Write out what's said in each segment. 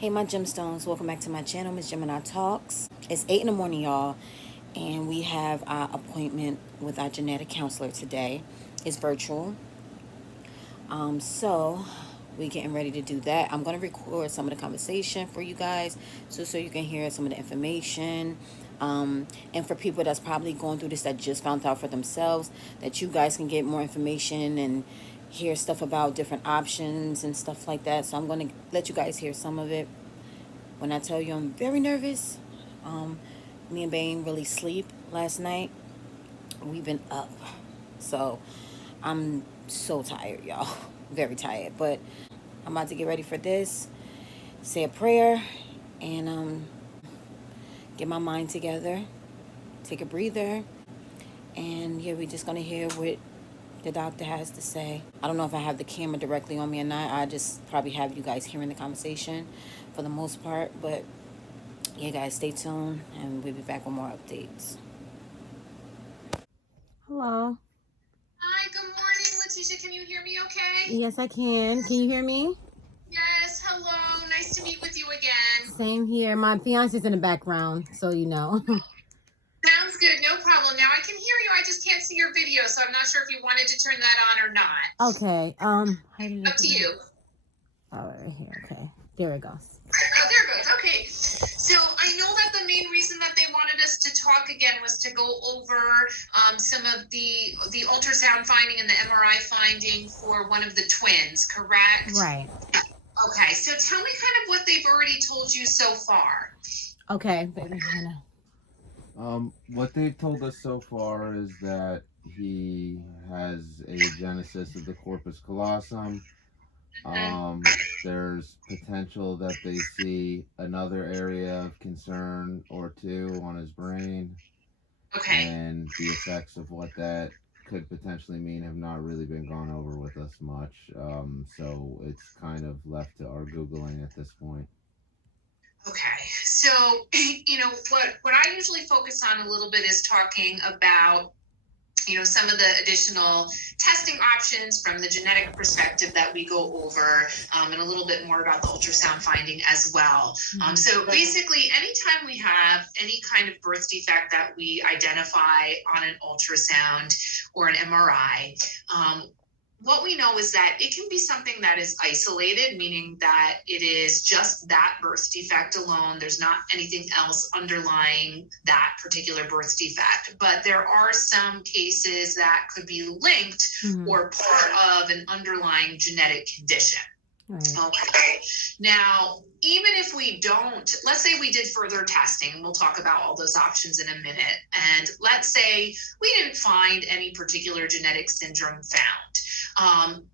Hey, my Gemstones, welcome back to my channel, Miss Gemini Talks. It's 8 in the morning, y'all, and we have our appointment with our genetic counselor today. It's virtual. So we're getting ready to do that. I'm going to record some of the conversation for you guys so you can hear some of the information. And for people that's probably going through this that just found out for themselves, that you guys can get more information and hear stuff about different options and stuff like that. So I'm going to let you guys hear some of it. When I tell you I'm very nervous, me and Bane really sleep last night. We've been up. So I'm so tired, y'all. Very tired. But I'm about to get ready for this, say a prayer, and get my mind together, take a breather, and yeah, we're just gonna hear what the doctor has to say. I don't know if I have the camera directly on me or not. I just probably have you guys hearing the conversation for the most part, but yeah, guys, stay tuned, and we'll be back with more updates. Hello. Hi, good morning, Letitia. Can you hear me okay? Yes, I can. Can you hear me? Yes, hello. Nice to meet with you again. Same here. My fiance's in the background, so you know. Sounds good. No problem. Now I can hear you. I just can't see your video, so I'm not sure if you wanted to turn that on or not. Okay. Up to you. Oh, right here. Okay. There it goes. Oh, there it goes. Okay. So I know that the main reason that they wanted us to talk again was to go over some of the ultrasound finding and the MRI finding for one of the twins, correct? Right. Okay. So tell me kind of what they've already told you so far. Okay, baby. What they've told us so far is that he has a genesis of the corpus callosum. There's potential that they see another area of concern or two on his brain. Okay. And the effects of what that could potentially mean have not really been gone over with us much. So it's kind of left to our Googling at this point. Okay, so what I usually focus on a little bit is talking about some of the additional testing options from the genetic perspective that we go over, and a little bit more about the ultrasound finding as well. So basically, anytime we have any kind of birth defect that we identify on an ultrasound or an MRI, what we know is that it can be something that is isolated, meaning that it is just that birth defect alone. There's not anything else underlying that particular birth defect. But there are some cases that could be linked or part of an underlying genetic condition. Right. Okay. Now, even if we don't, let's say we did further testing, we'll talk about all those options in a minute. And let's say we didn't find any particular genetic syndrome found.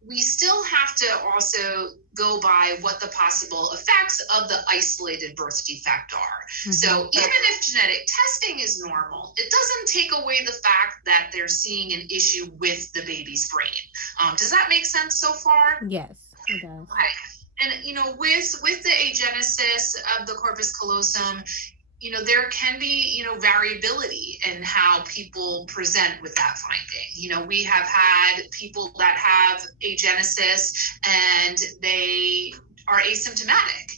We still have to also go by what the possible effects of the isolated birth defect are. So even if genetic testing is normal, it doesn't take away the fact that they're seeing an issue with the baby's brain. Does that make sense so far? Yes. It does. And with the agenesis of the corpus callosum, there can be variability in how people present with that finding. We have had people that have agenesis and they are asymptomatic.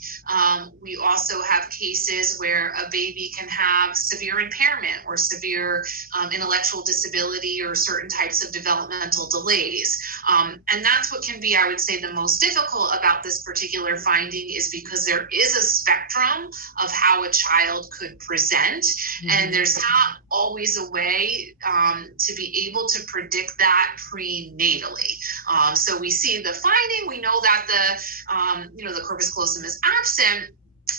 We also have cases where a baby can have severe impairment or severe intellectual disability or certain types of developmental delays. And that's what can be, I would say, the most difficult about this particular finding, is because there is a spectrum of how a child could present, and there's not always a way to be able to predict that prenatally. So we see the finding, we know that the corpus callosum is absent,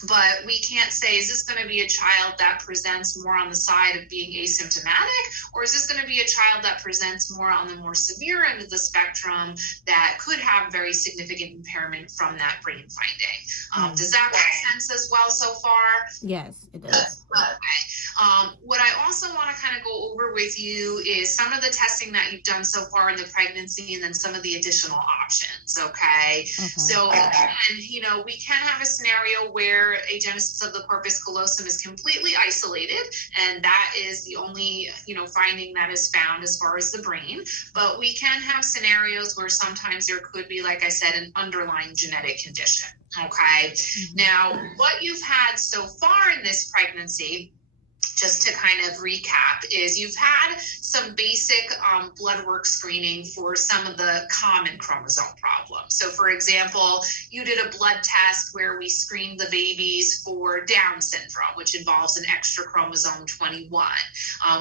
but we can't say, is this going to be a child that presents more on the side of being asymptomatic, or is this going to be a child that presents more on the more severe end of the spectrum that could have very significant impairment from that brain finding? Does that make sense as well so far? Yes, it does. Okay. What I also want to kind of go over with you is some of the testing that you've done so far in the pregnancy, and then some of the additional options. Okay. So, and we can have a scenario where agenesis of the corpus callosum is completely isolated, and that is the only, finding that is found as far as the brain. But we can have scenarios where sometimes there could be, like I said, an underlying genetic condition. Okay. Now, what you've had so far in this pregnancy, just to kind of recap, is you've had some basic blood work screening for some of the common chromosome problems. So, for example, you did a blood test where we screened the babies for Down syndrome, which involves an extra chromosome 21.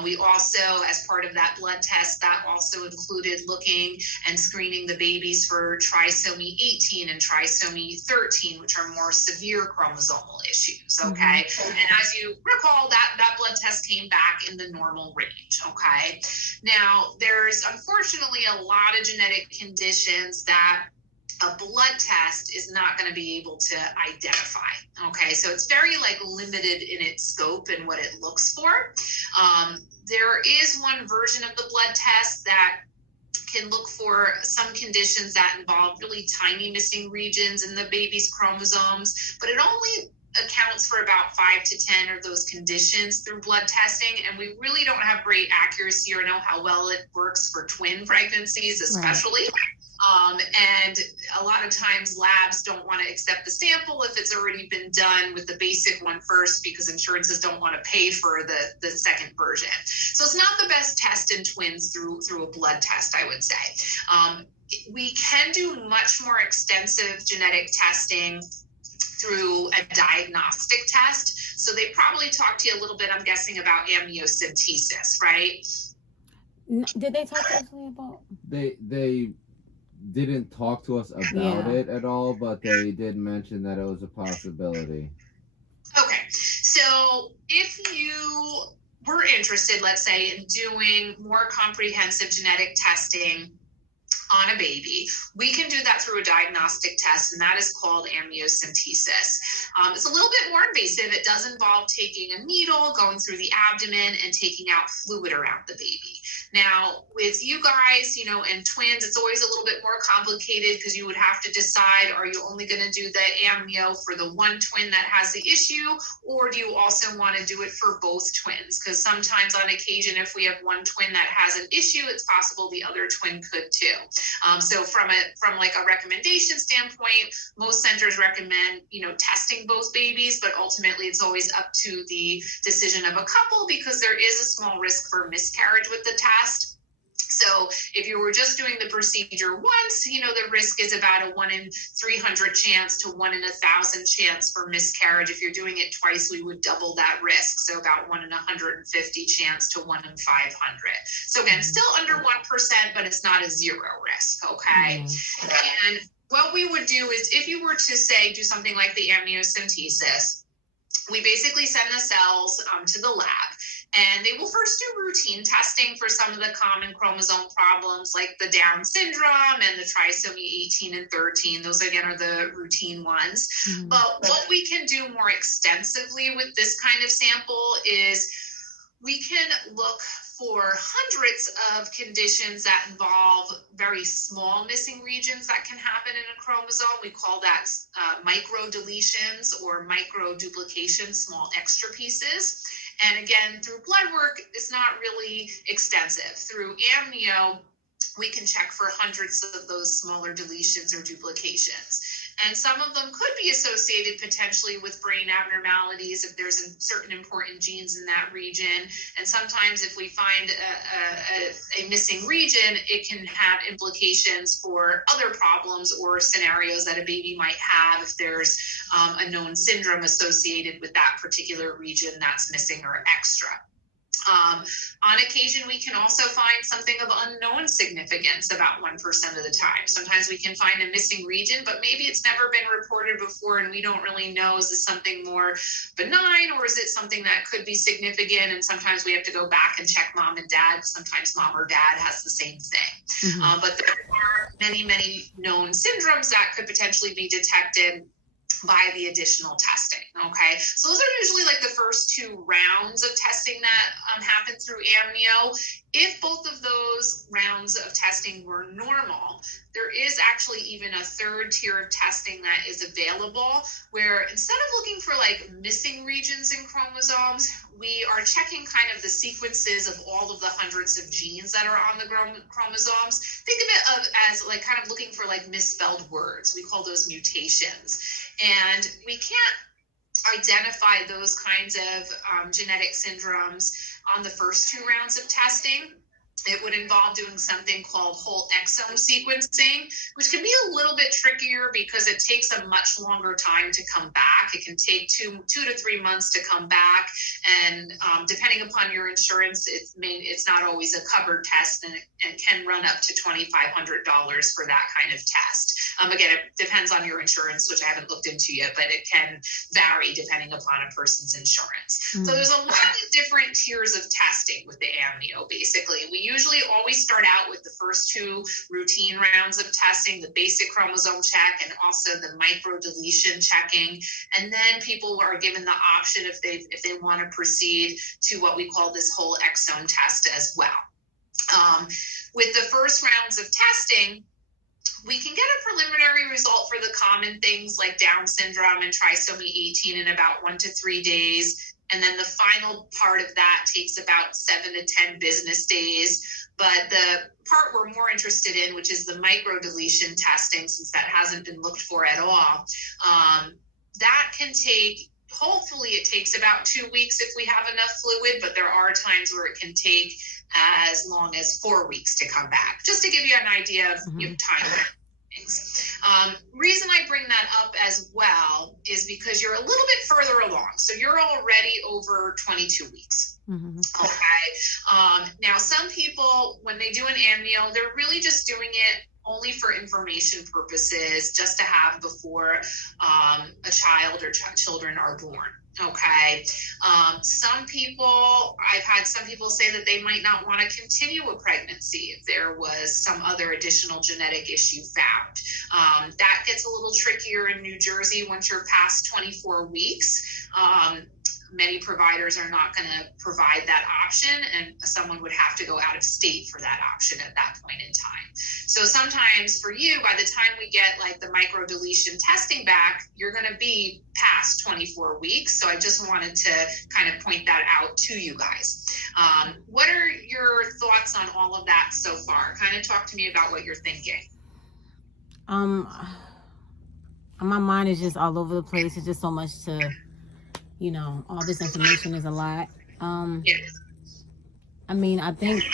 We also, as part of that blood test, that also included looking and screening the babies for trisomy 18 and trisomy 13, which are more severe chromosomal issues. Okay. And as you recall, that blood test came back in the normal range. Okay. Now, there's unfortunately a lot of genetic conditions that a blood test is not going to be able to identify. Okay, so it's very limited in its scope and what it looks for. There is one version of the blood test that can look for some conditions that involve really tiny missing regions in the baby's chromosomes, but it only accounts for about 5 to 10 of those conditions through blood testing, and we really don't have great accuracy or know how well it works for twin pregnancies, especially. Right. And a lot of times labs don't want to accept the sample if it's already been done with the basic one first, because insurances don't want to pay for the second version. So it's not the best test in twins through a blood test, I would say. We can do much more extensive genetic testing through a diagnostic test. So they probably talked to you a little bit, I'm guessing, about amniocentesis, right? Did they talk to us about? They didn't talk to us about it at all, but they did mention that it was a possibility. Okay, so if you were interested, let's say, in doing more comprehensive genetic testing on a baby, we can do that through a diagnostic test, and that is called amniocentesis. It's a little bit more invasive. It does involve taking a needle, going through the abdomen, and taking out fluid around the baby. Now, with you guys, and twins, it's always a little bit more complicated because you would have to decide, are you only going to do the amnio for the one twin that has the issue, or do you also want to do it for both twins? Because sometimes on occasion, if we have one twin that has an issue, it's possible the other twin could too. So from a recommendation standpoint, most centers recommend, testing both babies, but ultimately it's always up to the decision of a couple, because there is a small risk for miscarriage with the test. So if you were just doing the procedure once, the risk is about a 1 in 300 chance to 1 in 1,000 chance for miscarriage. If you're doing it twice, we would double that risk. So about 1 in 150 chance to 1 in 500. So again, still under 1%, but it's not a zero risk. Okay. And what we would do is, if you were to say, do something like the amniocentesis, we basically send the cells to the lab, and they will first do routine testing for some of the common chromosome problems like the Down syndrome and the trisomy 18 and 13. Those, again, are the routine ones. But what we can do more extensively with this kind of sample is we can look for hundreds of conditions that involve very small missing regions that can happen in a chromosome. We call that micro deletions or micro duplications, small extra pieces. And again, through blood work, it's not really extensive. Through amnio, we can check for hundreds of those smaller deletions or duplications. And some of them could be associated potentially with brain abnormalities if there's certain important genes in that region. And sometimes if we find a missing region, it can have implications for other problems or scenarios that a baby might have if there's a known syndrome associated with that particular region that's missing or extra. On occasion, we can also find something of unknown significance about 1% of the time. Sometimes we can find a missing region, but maybe it's never been reported before and we don't really know, is this something more benign or is it something that could be significant? And sometimes we have to go back and check mom and dad. Sometimes mom or dad has the same thing. But there are many, many known syndromes that could potentially be detected by the additional testing. Okay, so those are usually like the first 2 rounds of testing that happen through amnio. If both of those rounds of testing were normal, there is actually even a 3rd tier of testing that is available, where instead of looking for like missing regions in chromosomes, we are checking kind of the sequences of all of the hundreds of genes that are on the chromosomes. Think of it as like kind of looking for like misspelled words. We call those mutations. And we can't identify those kinds of genetic syndromes on the first 2 rounds of testing. It would involve doing something called whole exome sequencing, which can be a little bit trickier because it takes a much longer time to come back. It can take two to 3 months to come back. And depending upon your insurance, it's not always a covered test, and it can run up to $2,500 for that kind of test. Again, it depends on your insurance, which I haven't looked into yet, but it can vary depending upon a person's insurance. So there's a lot of different tiers of testing with the amnio, basically. We usually always start out with the first 2 routine rounds of testing, the basic chromosome check and also the microdeletion checking. And then people are given the option if they want to proceed to what we call this whole exome test as well. With the first rounds of testing, we can get a preliminary result for the common things like Down syndrome and trisomy 18 in about 1 to 3 days. And then the final part of that takes about 7 to 10 business days. But the part we're more interested in, which is the microdeletion testing, since that hasn't been looked for at all, that can take, hopefully it takes about 2 weeks if we have enough fluid, but there are times where it can take as long as 4 weeks to come back, just to give you an idea of time. Reason I bring that up as well is because you're a little bit further along. So you're already over 22 weeks. Okay. Now, some people, when they do an amnio, they're really just doing it only for information purposes, just to have before a child or children are born. Okay. I've had some people say that they might not want to continue a pregnancy if there was some other additional genetic issue found. That gets a little trickier in New Jersey once you're past 24 weeks. Many providers are not going to provide that option, and someone would have to go out of state for that option at that point in time. So sometimes for you, by the time we get like the microdeletion testing back, you're going to be past 24 weeks. So I just wanted to kind of point that out to you guys. What are your thoughts on all of that so far? Kind of talk to me about what you're thinking. My mind is just all over the place. It's just so much to, all this information is a lot. I mean, I think,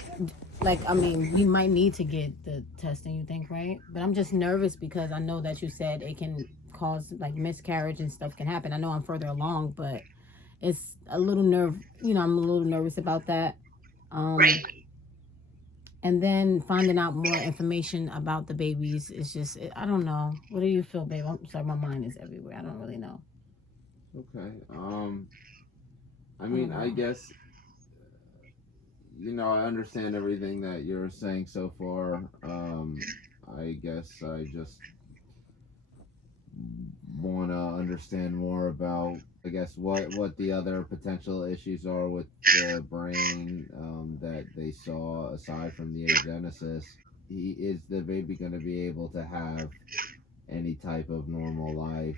we might need to get the testing, you think, right? But I'm just nervous because I know that you said it can cause, miscarriage and stuff can happen. I know I'm further along, but it's a little I'm a little nervous about that. Right. And then finding out more information about the babies is just, I don't know. What do you feel, babe? I'm sorry, my mind is everywhere. I don't really know. Okay. I guess, I understand everything that you're saying so far. I guess I just want to understand more about, what the other potential issues are with the brain that they saw aside from the agenesis. Is the baby going to be able to have any type of normal life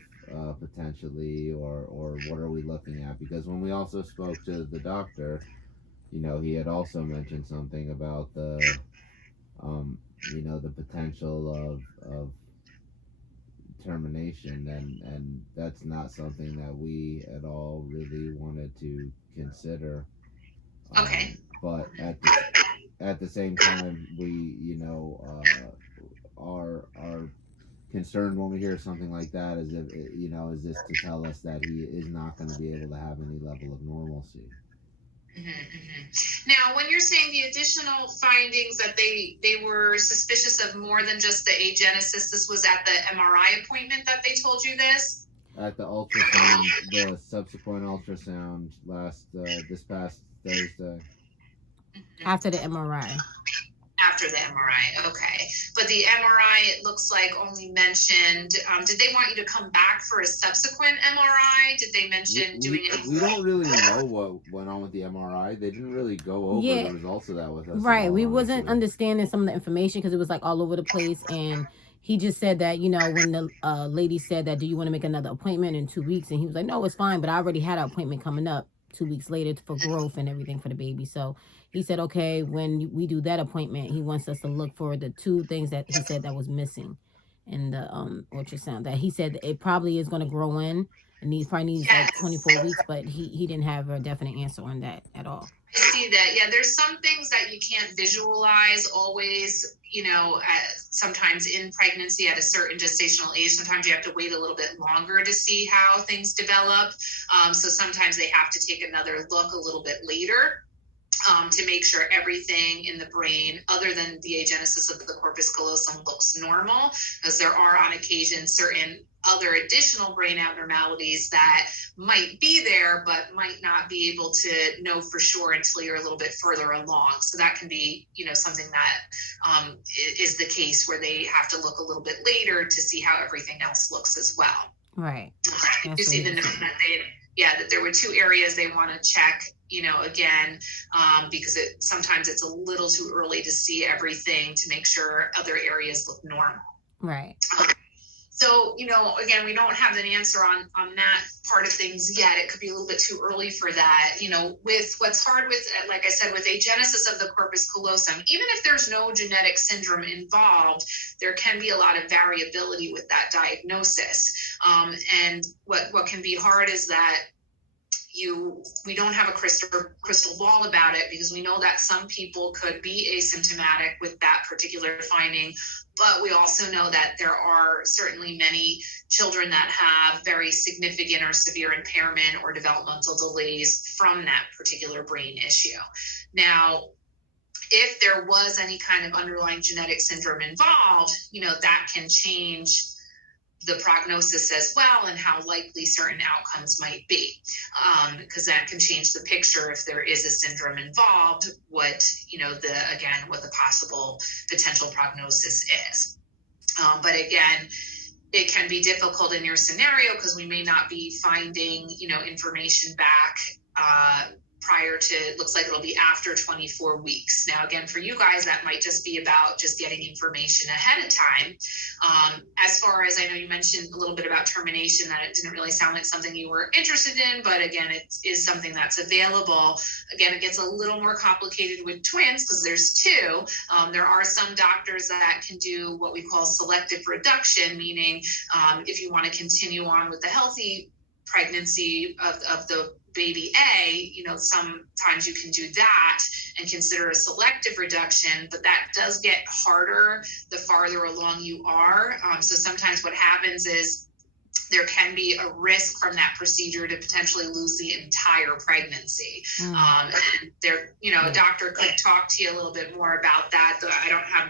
potentially, or what are we looking at? Because when we also spoke to the doctor, he had also mentioned something about the the potential of termination, and that's not something that we at all really wanted to consider. Okay. But at the same time, we are concerned when we hear something like that, as if is this to tell us that he is not going to be able to have any level of normalcy. Now, when you're saying the additional findings that they were suspicious of more than just the agenesis, this was at the MRI appointment that they told you this? At the ultrasound, the subsequent ultrasound this past Thursday. After the MRI. After the MRI, okay. But the MRI, it looks like, only mentioned, did they want you to come back for a subsequent MRI? Did they mention doing anything? We don't really know what went on with the MRI. They didn't really go over the results of that with us. Right. We wasn't understanding some of the information because it was all over the place. And he just said that, when the lady said that, do you want to make another appointment in 2 weeks? And he was like, no, it's fine. But I already had an appointment coming up 2 weeks later for growth and everything for the baby. So he said, okay, when we do that appointment, he wants us to look for the two things that he said that was missing in the ultrasound. That he said it probably is going to grow in, and he probably needs like Yes. 24 weeks, but he didn't have a definite answer on that at all. I see that. Yeah, there's some things that you can't visualize always, sometimes in pregnancy at a certain gestational age. Sometimes you have to wait a little bit longer to see how things develop. So sometimes they have to take another look a little bit later. To make sure everything in the brain, other than the agenesis of the corpus callosum, looks normal, because there are on occasion certain other additional brain abnormalities that might be there, but might not be able to know for sure until you're a little bit further along. So that can be, something that is the case where they have to look a little bit later to see how everything else looks as well. Right. You see the note that that there were two areas they want to check, again, because sometimes it's a little too early to see everything to make sure other areas look normal. Right. So, again, we don't have an answer on that part of things yet. It could be a little bit too early for that. With what's hard with, like I said, with agenesis of the corpus callosum, even if there's no genetic syndrome involved, there can be a lot of variability with that diagnosis. And what can be hard is that we don't have a crystal ball about it, because we know that some people could be asymptomatic with that particular finding, but we also know that there are certainly many children that have very significant or severe impairment or developmental delays from that particular brain issue. Now, if there was any kind of underlying genetic syndrome involved, that can change the prognosis as well, and how likely certain outcomes might be, because that can change the picture. If there is a syndrome involved, what the possible potential prognosis is. But again, it can be difficult in your scenario because we may not be finding information back prior to, it looks like it'll be after 24 weeks. Now, again, for you guys, that might just be about just getting information ahead of time. As far as, I know you mentioned a little bit about termination, that it didn't really sound like something you were interested in, but again, it is something that's available. Again, it gets a little more complicated with twins because there's two. There are some doctors that can do what we call selective reduction, meaning if you want to continue on with the healthy pregnancy of the baby A, sometimes you can do that and consider a selective reduction, but that does get harder the farther along you are. So sometimes what happens is there can be a risk from that procedure to potentially lose the entire pregnancy. And there, a doctor could talk to you a little bit more about that. I don't have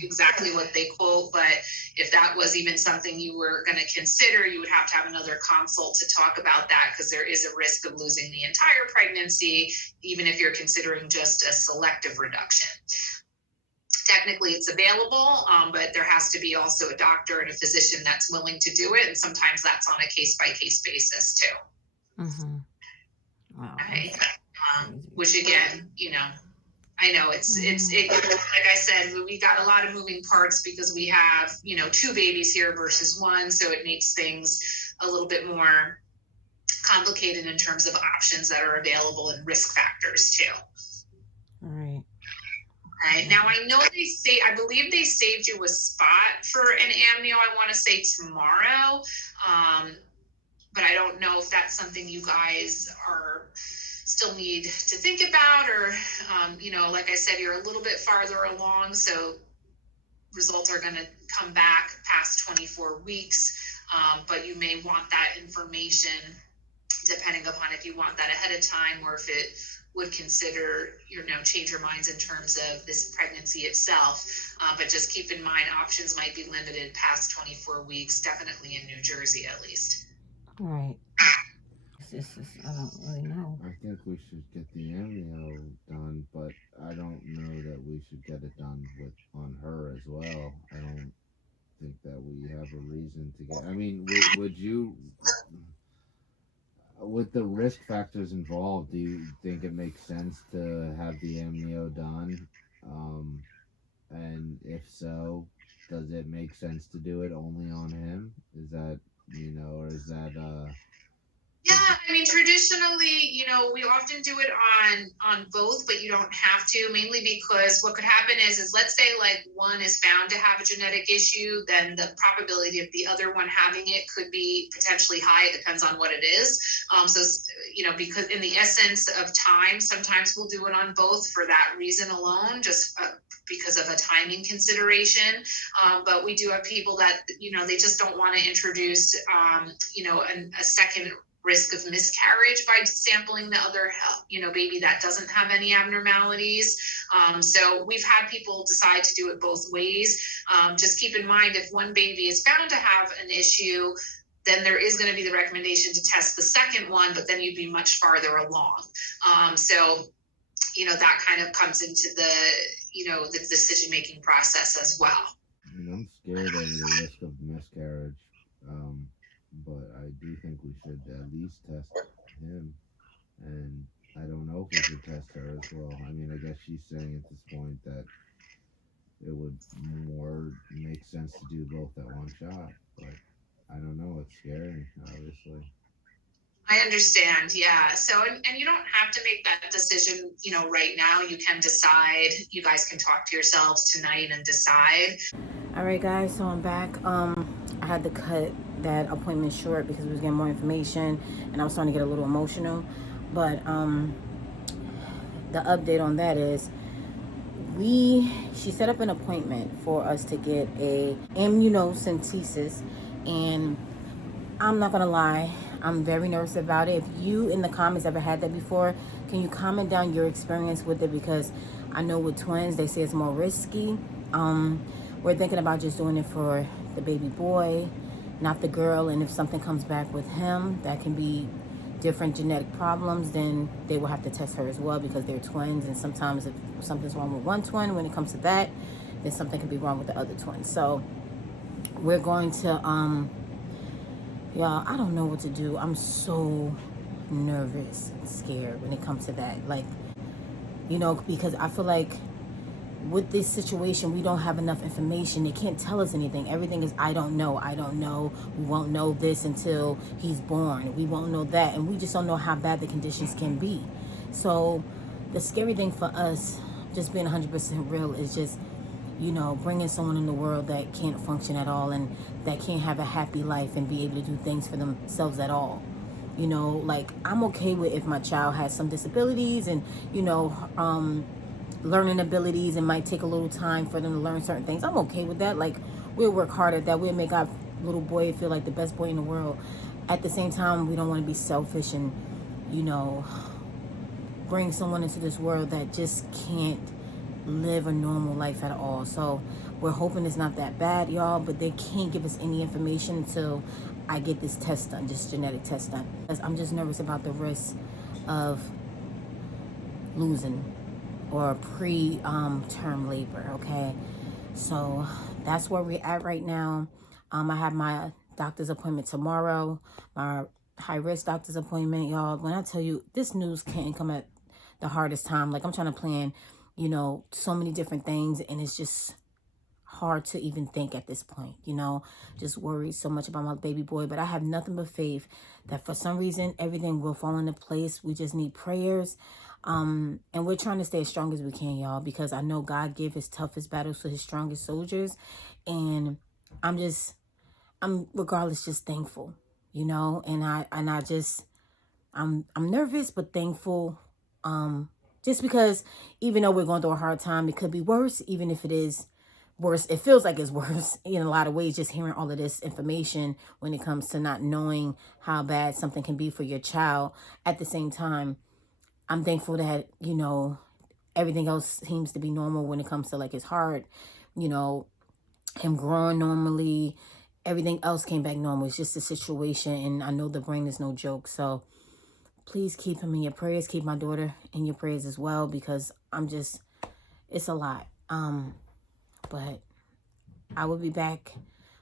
exactly what they quote, but if that was even something you were going to consider, you would have to have another consult to talk about that, because there is a risk of losing the entire pregnancy, even if you're considering just a selective reduction. Technically it's available, but there has to be also a doctor and a physician that's willing to do it. And sometimes that's on a case-by-case basis too. Mm-hmm. Wow. Okay. Which again, I know it's like I said, we got a lot of moving parts because we have, two babies here versus one. So it makes things a little bit more complicated in terms of options that are available and risk factors too. All right. Okay. Now I know I believe they saved you a spot for an amnio, I want to say tomorrow. But I don't know if that's something you guys still need to think about, or, like I said, you're a little bit farther along. So results are going to come back past 24 weeks. But you may want that information depending upon if you want that ahead of time, or if it would consider, change your minds in terms of this pregnancy itself. But just keep in mind, options might be limited past 24 weeks, definitely in New Jersey at least. Right. I don't really know. I think we should get the amnio done, but I don't know that we should get it done on her as well. I don't think that we have a reason to get. I mean, would you? With the risk factors involved, do you think it makes sense to have the amnio done? And if so, does it make sense to do it only on him? Is that, or is that Yeah, I mean, traditionally, we often do it on both, but you don't have to, mainly because what could happen is let's say like one is found to have a genetic issue, then the probability of the other one having it could be potentially high. It depends on what it is. So, because in the essence of time, sometimes we'll do it on both for that reason alone, just because of a timing consideration. But we do have people that, they just don't want to introduce, a second risk of miscarriage by sampling the other, baby that doesn't have any abnormalities. So we've had people decide to do it both ways. Just keep in mind, if one baby is found to have an issue, then there is going to be the recommendation to test the second one, but then you'd be much farther along. So that kind of comes into the decision-making process as well. I'm scared of the risk of miscarriage, but I do think we should at least test him. And I don't know if we should test her as well. I mean, I guess she's saying at this point that it would more make sense to do both at one shot, but I don't know. It's scary, obviously. I understand. Yeah. So, and you don't have to make that decision, right now. You can decide. You guys can talk to yourselves tonight and decide. All right, guys. So I'm back. I had to cut that appointment short because we was getting more information, and I was starting to get a little emotional. But the update on that is she set up an appointment for us to get a immunocentesis, and I'm not gonna lie, I'm very nervous about it. If you in the comments ever had that before, can you comment down your experience with it? Because I know with twins, they say it's more risky. We're thinking about just doing it for the baby boy, not the girl. And if something comes back with him, that can be different genetic problems, then they will have to test her as well, because they're twins. And sometimes if something's wrong with one twin, when it comes to that, then something can be wrong with the other twin. So we're going to, y'all, I don't know what to do. I'm so nervous and scared when it comes to that. Like, because I feel like with this situation, we don't have enough information. They can't tell us anything. Everything is, I don't know. We won't know this until he's born. We won't know that. And we just don't know how bad the conditions can be. So the scary thing for us, just being 100% real, is just, bringing someone in the world that can't function at all, and that can't have a happy life and be able to do things for themselves at all. Like, I'm okay with if my child has some disabilities and, learning abilities, and might take a little time for them to learn certain things. I'm okay with that. Like, we'll work hard at that. We'll make our little boy feel like the best boy in the world. At the same time, we don't want to be selfish and, bring someone into this world that just can't live a normal life at all. So we're hoping it's not that bad, y'all, but they can't give us any information until I get this test done, this genetic test done. I'm just nervous about the risk of losing or pre-term labor, okay? So that's where we're at right now. I have my doctor's appointment tomorrow, my high-risk doctor's appointment, y'all. When I tell you, this news can't come at the hardest time. Like, I'm trying to plan, so many different things, and it's just hard to even think at this point, just worried so much about my baby boy. But I have nothing but faith that for some reason everything will fall into place. We just need prayers, and we're trying to stay as strong as we can, y'all, because I know God gave his toughest battles to his strongest soldiers. And I'm regardless just thankful, and I'm nervous but thankful, just because even though we're going through a hard time, it could be worse. Even if it is worse, it feels like it's worse in a lot of ways, just hearing all of this information when it comes to not knowing how bad something can be for your child. At the same time, I'm thankful that, everything else seems to be normal when it comes to like his heart, him growing normally. Everything else came back normal. It's just a situation, and I know the brain is no joke. So please keep him in your prayers. Keep my daughter in your prayers as well, because it's a lot. But I will be back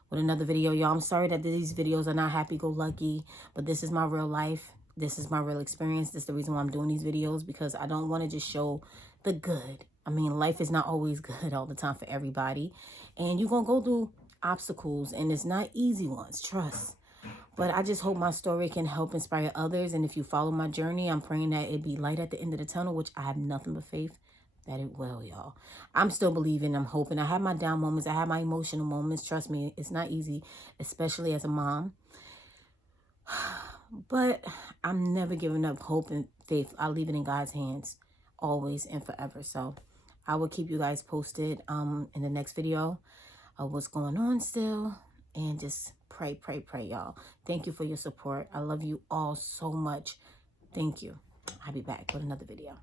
with another video, y'all. I'm sorry that these videos are not happy-go-lucky, but this is my real life. This is my real experience. This is the reason why I'm doing these videos, because I don't want to just show the good. I mean, life is not always good all the time for everybody, and you're going to go through obstacles, and it's not easy ones, trust. But I just hope my story can help inspire others. And if you follow my journey, I'm praying that it be light at the end of the tunnel, which I have nothing but faith that it will, y'all. I'm still believing. I'm hoping. I have my down moments. I have my emotional moments. Trust me, it's not easy, especially as a mom. But I'm never giving up hope and faith. I leave it in God's hands always and forever. So I will keep you guys posted in the next video of what's going on still. And just pray, pray, pray, y'all. Thank you for your support. I love you all so much. Thank you. I'll be back with another video.